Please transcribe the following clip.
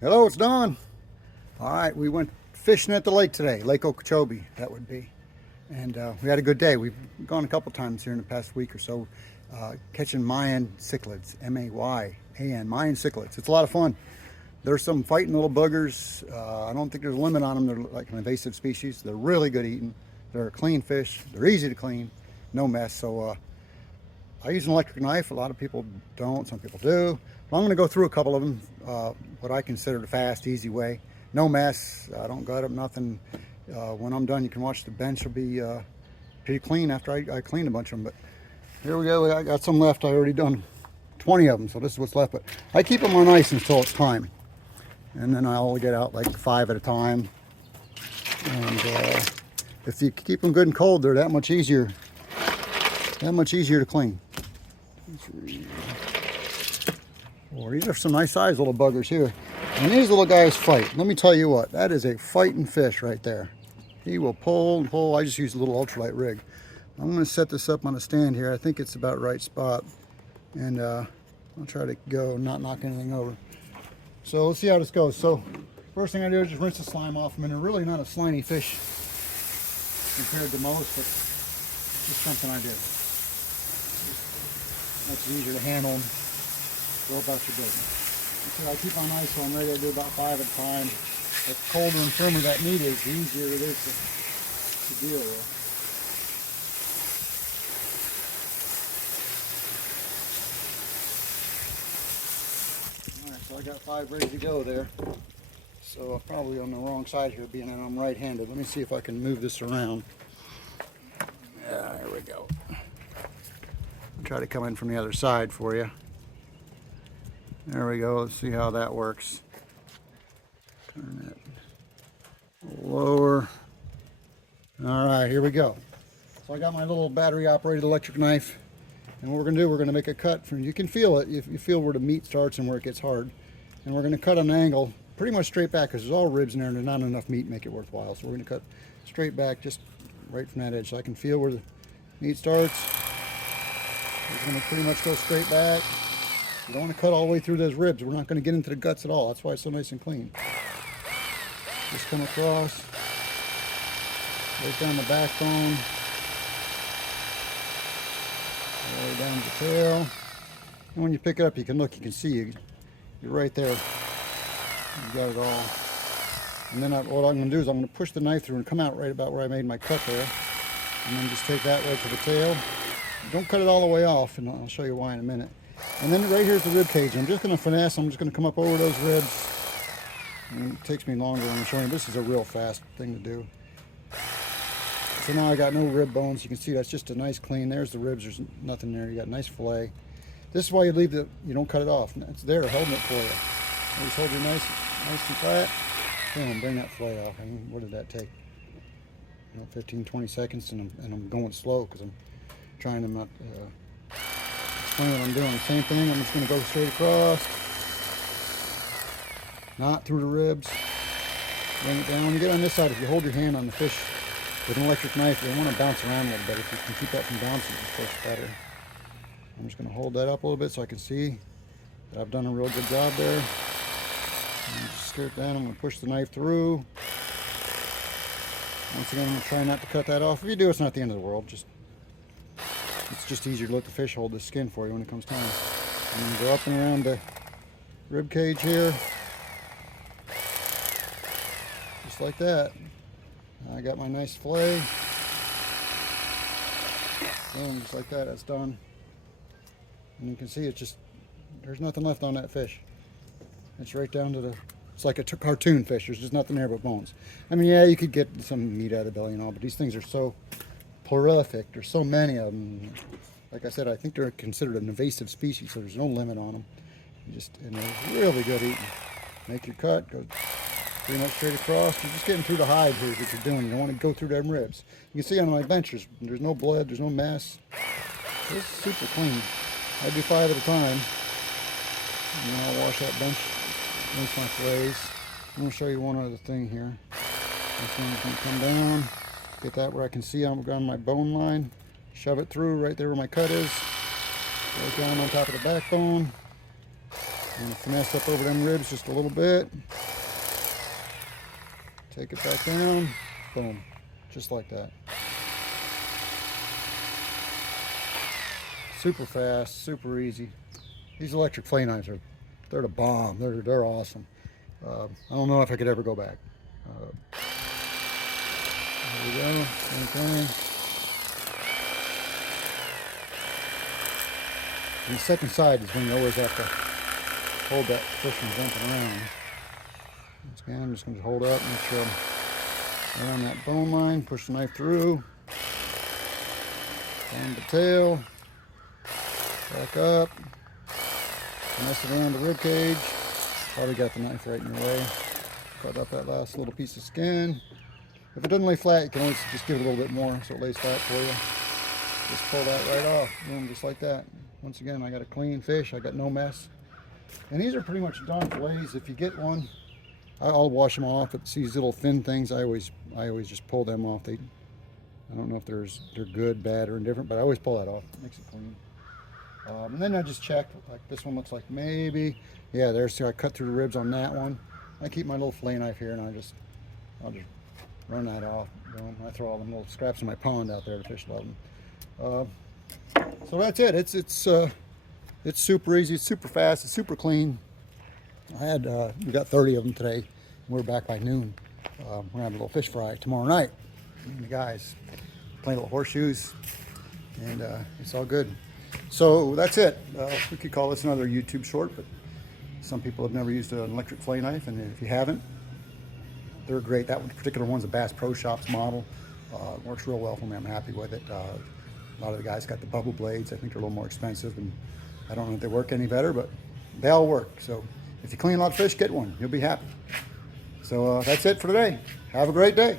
Hello, it's Don. All right, we went fishing at the lake today, Lake Okeechobee, that would be. And we had a good day. We've gone a couple times here in the past week or so, catching Mayan cichlids, M-A-Y-A-N, Mayan cichlids. It's a lot of fun. There's some fighting little buggers. I don't think there's a limit on them. They're like an invasive species. They're really good eating. They're a clean fish. They're easy to clean, no mess. So I use an electric knife. A lot of people don't, some people do. I'm going to go through a couple of them, what I consider the fast, easy way. No mess, I don't gut them, nothing. When I'm done, you can watch the bench will be pretty clean after I clean a bunch of them. But here we go, I got some left. I already done 20 of them, so this is what's left. But I keep them on ice until it's time. And then I'll get out like 5 at a time. And if you keep them good and cold, they're that much easier to clean. Well, these are some nice sized little buggers here. And these little guys fight. Let me tell you what, that is a fighting fish right there. He will pull and pull. I just use a little ultralight rig. I'm going to set this up on a stand here. I think it's about the right spot. And I'll try to go, not knock anything over. So let's see how this goes. So first thing I do is just rinse the slime off them. And they're really not a slimy fish compared to most, but it's just something I do. That's easier to handle them. Go about your business. So I keep on ice so I'm ready to do about 5 at a time. The colder and firmer that meat is, the easier it is to deal with. Alright, so I got 5 ready to go there. So I'm probably on the wrong side here, being that I'm right-handed. Let me see if I can move this around. Yeah, there we go. I'll try to come in from the other side for you. There we go. Let's see how that works. Turn it lower. All right, here we go. So I got my little battery-operated electric knife, and what we're going to do, we're going to make a cut from. You can feel it. You feel where the meat starts and where it gets hard, and we're going to cut an angle pretty much straight back because there's all ribs in there, and there's not enough meat to make it worthwhile. So we're going to cut straight back, just right from that edge, so I can feel where the meat starts. It's going to pretty much go straight back. You don't want to cut all the way through those ribs. We're not going to get into the guts at all. That's why it's so nice and clean. Just come across, right down the backbone, all the way down to the tail. And when you pick it up, you can look, you can see you're right there. You got it all. And then what I'm going to do is I'm going to push the knife through and come out right about where I made my cut there. And then just take that right to the tail. Don't cut it all the way off, and I'll show you why in a minute. And then right here's the rib cage. I'm just going to finesse. I'm just going to come up over those ribs. And it takes me longer than I'm showing you. This is a real fast thing to do. So now I got no rib bones. You can see that's just a nice clean. There's the ribs. There's nothing there. You got a nice fillet. This is why you leave you don't cut it off. It's there holding it for you. Just hold it nice and flat. Boom, bring that fillet off. I mean, what did that take? 15, 20 seconds, and I'm going slow because I'm trying to not explain what I'm doing. The same thing, I'm just going to go straight across, not through the ribs, bring it down. When you get on this side, if you hold your hand on the fish with an electric knife, you want to bounce around a little bit. If you can keep that from bouncing, it's of course better. I'm just going to hold that up a little bit so I can see that I've done a real good job there. And just skirt down, I'm going to push the knife through. Once again, I'm going to try not to cut that off. If you do, it's not the end of the world. It's just easier to let the fish hold the skin for you when it comes time. And then go up and around the rib cage here. Just like that. I got my nice fillet. Boom, just like that, that's done. And you can see it's just, there's nothing left on that fish. It's right down to it's like a cartoon fish. There's just nothing there but bones. I mean, yeah, you could get some meat out of the belly and all, but these things are so prolific. There's so many of them. Like I said, I think they're considered an invasive species, so there's no limit on them. And they're really good eating. Make your cut, go pretty much straight across. You're just getting through the hide here is what you're doing. You don't want to go through them ribs. You can see on my bench, there's no blood, there's no mess. It's super clean. I do 5 at a time. And then I'll wash that bench. Rinse my fillets. I'm going to show you one other thing here. This one's going to come down. Get that where I can see I'm on my bone line. Shove it through right there where my cut is. Right down on top of the backbone. I'm going to finesse up over them ribs just a little bit. Take it back down. Boom. Just like that. Super fast, super easy. These electric fillet knives they're the bomb. They're awesome. I don't know if I could ever go back. There we go. Same thing. And the second side is when you always have to hold that fish from jumping around. Once again, I'm just going to hold up, make sure I'm around that bone line, push the knife through, down the tail, back up, finesse it around the rib cage. Probably got the knife right in your way. Cut up that last little piece of skin. If it doesn't lay flat, you can always just give it a little bit more so it lays flat for you. Just pull that right off, boom, just like that. Once again, I got a clean fish, I got no mess. And these are pretty much done fillets. If you get one, I'll wash them off. It's these little thin things. I always just pull them off. I don't know if they're good, bad, or indifferent, but I always pull that off. It makes it clean. And then I just check. Like this one looks like maybe, yeah. See, I cut through the ribs on that one. I keep my little fillet knife here, and I'll just run that off. Boom. I throw all them little scraps in my pond out there. The fish love them. So that's it. It's super easy. It's super fast. It's super clean. We got 30 of them today. We're back by noon. We're gonna have a little fish fry tomorrow night. Me and the guys playing little horseshoes, and it's all good. So that's it. We could call this another YouTube short, but some people have never used an electric fillet knife, and if you haven't, they're great. That one particular one's a BassPro Shops model. Works real well for me. I'm happy with it. A lot of the guys got the bubble blades. I think they're a little more expensive, and I don't know if they work any better, but they all work. So if you clean a lot of fish, get one. You'll be happy. So that's it for today. Have a great day.